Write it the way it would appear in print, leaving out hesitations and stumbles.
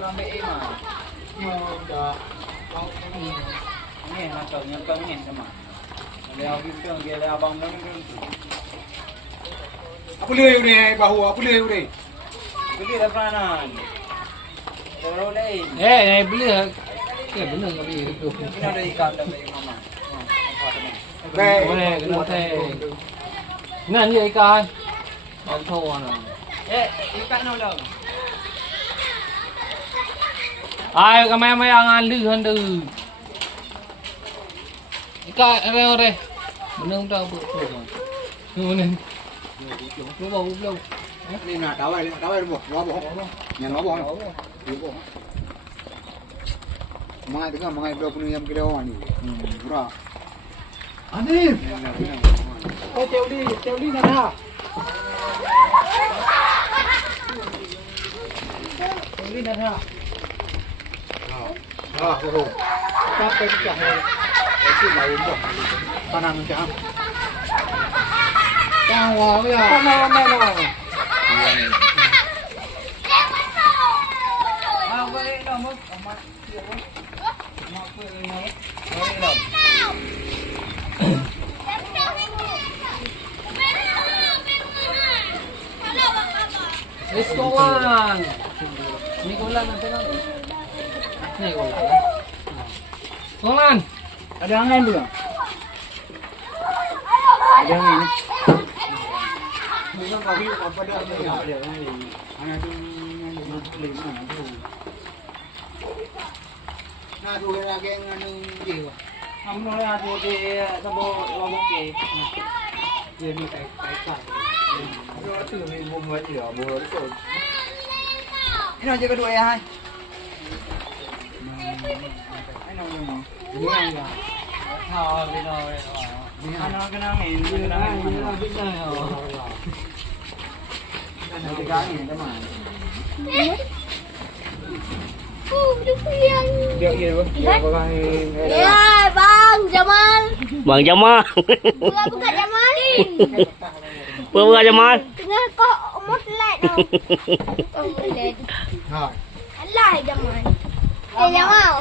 pun ambil mah. Dah. Ni macamnya pengen sama. Dia kita dia abang mana tu. Apa le ni bahu apa le ni? Beli lapanan. Terus lain. Beli ke benar ke beli tu. Ini ada ikan dalam mama. Boleh kena teh. Nah ni ikan. Contoh nah. Ikan đâu? Ai cái mấy ăn lư hơn từ. Ikan đâu đây. Benar dah betul. Ni. Lu bau belum? Ni nak dawai lu buah buah. Yang buah buah. Buah. Mai tengah mai dua pun yang kita awak ni. Murah. Ani. Oh teori nak dah. Teori nak dah. Oh. Sampai pecah. Itu lain buah. Tanam macam. Tawa ya. Mana. Boleh dah mak. Mak boleh naik. Boleh dah. Restoran. Ni kolan nanti nanti. Ni kolan. Kolan. Ada angin tu. Ada angin. Mungkin kau apa dah ada. Ana tu lima tu. Nah tu lagi nganu je. Kamu ada di sabo lobong ke. Dia ni kai. Dia tu ni buat dia buat tu. Ini aja kedua ya hai. Ini mana? Ini ya. Oh, bino. Ano kenangin? Kenangin. Nanti kangin teman. Dia Ya, Bang Jamal. Bang Jamal. Buka Jamal. Buka Jamal. Tengah kok motlet tau. Motlet. Ha. Allah Jamal. Jamal.